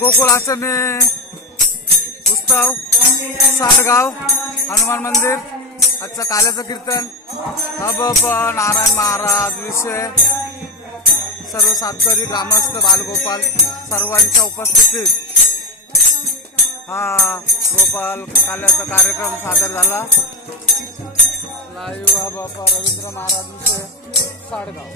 गोकुल आश्रमी उत्सव साडगाव हनुमान मंदिर आजचं काल्याचं कीर्तन हबब नारायण महाराज विषय सर्व सातकरी ग्रामस्थ बालगोपाल सर्वांच्या उपस्थितीत हा गोपाल काल्याचा कार्यक्रम सादर झाला। लाईव्ह हबब रवींद्र महाराज विषय साडगाव।